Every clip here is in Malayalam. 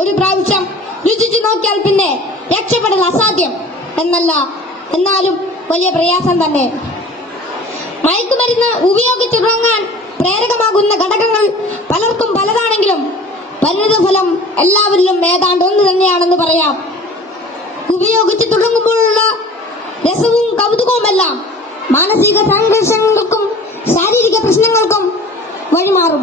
ഒരു പ്രാവശ്യം രുചിച്ചു നോക്കിയാൽ പിന്നെ രക്ഷപ്പെടൽ അസാധ്യം എന്നല്ല എന്നാലും വലിയ പ്രയാസം തന്നെ മയക്കുമരുന്ന് ഉപയോഗിച്ച് തുടങ്ങാൻ പ്രേരകമാകുന്ന ഘടകങ്ങൾ പലർക്കും പലതാണെങ്കിലും പരിണിതഫലം എല്ലാവരിലും ഏതാണ്ട് ഒന്ന് തന്നെയാണെന്ന് പറയാം ഉപയോഗിച്ച് തുടങ്ങുമ്പോഴുള്ള രസവും കൗതുകവുമെല്ലാം മാനസിക സംഘർഷങ്ങൾക്കും ശാരീരിക പ്രശ്നങ്ങൾക്കും വഴിമാറും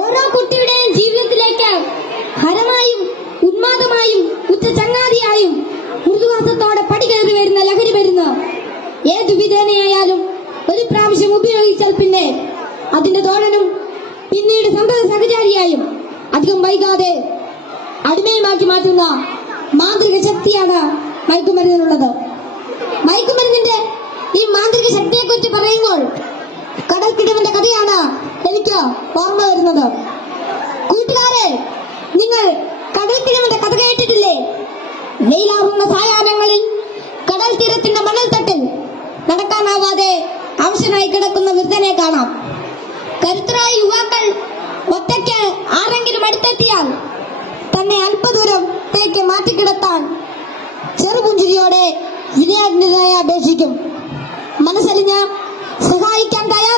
ഓരോ കുട്ടിയുടെയും ജീവിതത്തിലേക്ക് ഹരമായും ഉന്മാദമായും ഉച്ച ചങ്ങാതിയായും പടി കയറി വരുന്ന ലഹരി വരുന്ന ഏതു വിധേനയായാലും ഒരു പ്രാവശ്യം ഉപയോഗിച്ചാൽ പിന്നെ അതിന്റെ തോഴനും പിന്നീട് സമ്പദ സഹചാരിയായും അധികം വൈകാതെ അടിമയുമാക്കി മാറ്റുന്ന മാന്ത്രിക ശക്തിയാണ് മയക്കുമരുന്നിനുള്ളത് മയക്കുമരുന്നിന്റെ ഈ മാന്ത്രിക ശക്തിയെ കുറിച്ച് പറയുമ്പോൾ കടൽക്കിടവിന്റെ കഥയാണ് എനിക്ക് ഓർമ്മ വരുന്നത് കൂട്ടുകാരെ നിങ്ങൾ കടൽ തീരമിന്റെ കഥ കേട്ടിട്ടില്ലേ വെയിലാവുന്ന സായാഹ്നങ്ങളിൽ കടൽ തീരത്തിന്റെ മണൽത്തട്ടിൽ നടക്കാനാവാതെ ആവശ്യമായി കിടക്കുന്ന വൃദ്ധനെ കാണാം കരുത്തരായ യുവാക്കൾ ഒറ്റയ്ക്ക് ആരെങ്കിലും അടുത്തെത്തിയാൽ തന്നെ അല്പദൂരത്തേക്ക് മാറ്റിക്കിടത്താൻ ചെറുപുഞ്ചിരിയോടെ ഇരയാജ്ഞനായി അപേക്ഷിക്കും മനസ്സലിഞ്ഞ സഹായിക്കാൻ തയ്യാർ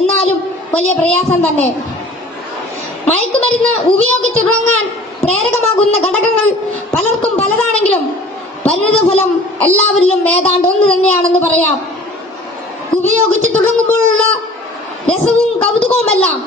എന്നാലും വലിയ പ്രയാസം തന്നെ മയക്കുമരുന്ന് തുടങ്ങാൻ പ്രേരകമാകുന്ന ഘടകങ്ങൾ പലർക്കും പലതാണെങ്കിലും പരിണിതഫലം എല്ലാവരിലും ഏതാണ്ട് ഒന്ന് തന്നെയാണെന്ന് പറയാം ഉപയോഗിച്ച് തുടങ്ങുമ്പോഴുള്ള രസവും കൗതുകവുമെല്ലാം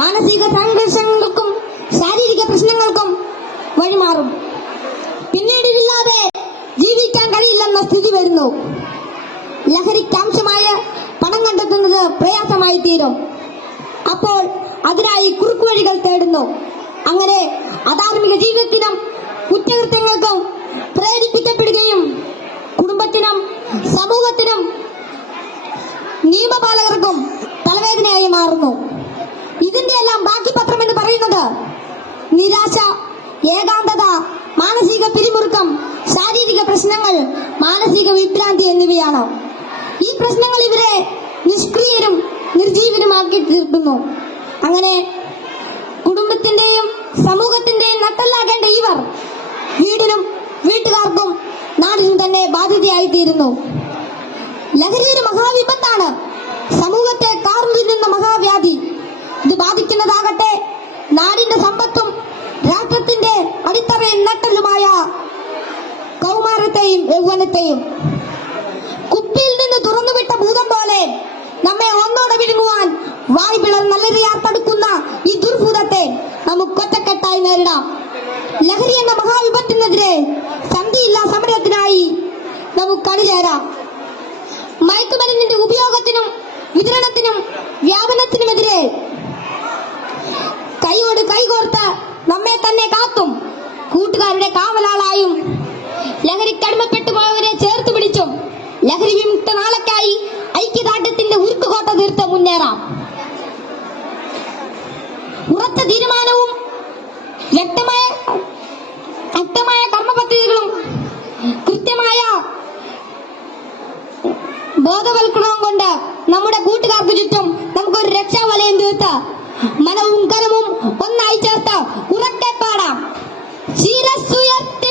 മാനസിക സംഘർഷങ്ങൾക്കും ശാരീരിക പ്രശ്നങ്ങൾക്കും വഴിമാറും പിന്നീട് ഇല്ലാതെ ജീവിക്കാൻ കഴിയില്ലെന്ന സ്ഥിതി വരുന്നു ലഹരിക്കാംശമായ പദം കണ്ടെത്തുന്നത് പ്രയാസമായി തീരും അപ്പോൾ അതിനായി കുറുക്കുവഴികൾ തേടുന്നു അങ്ങനെ അധാർമിക ജീവിതത്തിനും കുറ്റകൃത്യങ്ങൾക്കും പ്രേരിപ്പിക്കപ്പെടുകയും കുടുംബത്തിനും സമൂഹത്തിനും നിയമപാലകർക്കും തലവേദനയായി മാറുന്നു ഇതിന്റെ എല്ലാം ബാക്കി പത്രം എന്ന് പറയുന്നത് നിരാശ ഏകാന്തത മാനസിക പിരിമുറുക്കം ശാരീരിക പ്രശ്നങ്ങൾ മാനസിക വിഭ്രാന്തി എന്നിവയാണ് ഈ പ്രശ്നങ്ങൾ ഇവരെ നിഷ്ക്രിയരും നിർജീവനുമാക്കി തീർക്കുന്നു അങ്ങനെ കുടുംബത്തിന്റെയും സമൂഹത്തിന്റെയും നട്ടല്ലാകേണ്ട ഇവർ വീടിനും വീട്ടുകാർക്കും നാടിനും തന്നെ ബാധ്യതയായി തീരുന്നു ലഹരി ഒരു മഹാവിപത്താണ് സമൂഹത്തെ കാർന്നിരുന്ന മഹാവ്യാധി ഇത് ബാധിക്കുന്നതാകട്ടെ നാടിന്റെ സമ്പത്തും രാഷ്ട്രത്തിന്റെ അടിത്തറയിൽ നട്ടലുമായ കൗമാരത്തെയും യൗവനത്തെയും വായ്പകൾ നല്ല ഏർപ്പെടുക്കുന്ന ഈ ദുർഭൂതത്തെ നമുക്കൊറ്റക്കെട്ടായി നേരിടാം ലഹരി എന്ന മഹാവിപത്തിനെതിരെ സന്ധിയില്ലാ സമരത്തിനായി നമുക്ക് അണിചേരാം മയക്കുമരുന്നിന്റെ ഉപയോഗത്തിനും വിതരണത്തിനും വ്യാപനത്തിനുമെതിരെ കൈയോട് കൈകോർത്ത് നമ്മെ തന്നെ കാത്തും കൂട്ടുകാരുടെ കാവലാളായും ലഹരി കടമപ്പെട്ടു പോയവരെ ചേർത്ത് പിടിച്ചും ലഹരി വിമുക്ത നാളക്കായി ഐക്യദാർഢ്യത്തിന്റെ ഉരുക്കുകോട്ട തീർത്ത് മുന്നേറാം ഉറച്ച തീരുമാനവും വ്യക്തമായ വ്യക്തമായ കർമ്മപദ്ധതികളും കൃത്യമായ ബോധവൽക്കരണവും കൊണ്ട് നമ്മുടെ കൂട്ടുകാർക്ക് ചുറ്റും നമുക്കൊരു രക്ഷാവലയം തീർത്ത മനവും കനവും ഒന്നായി ചേർത്ത് ഉറക്കെ പാടാം ശിരസ്സുയർത്തി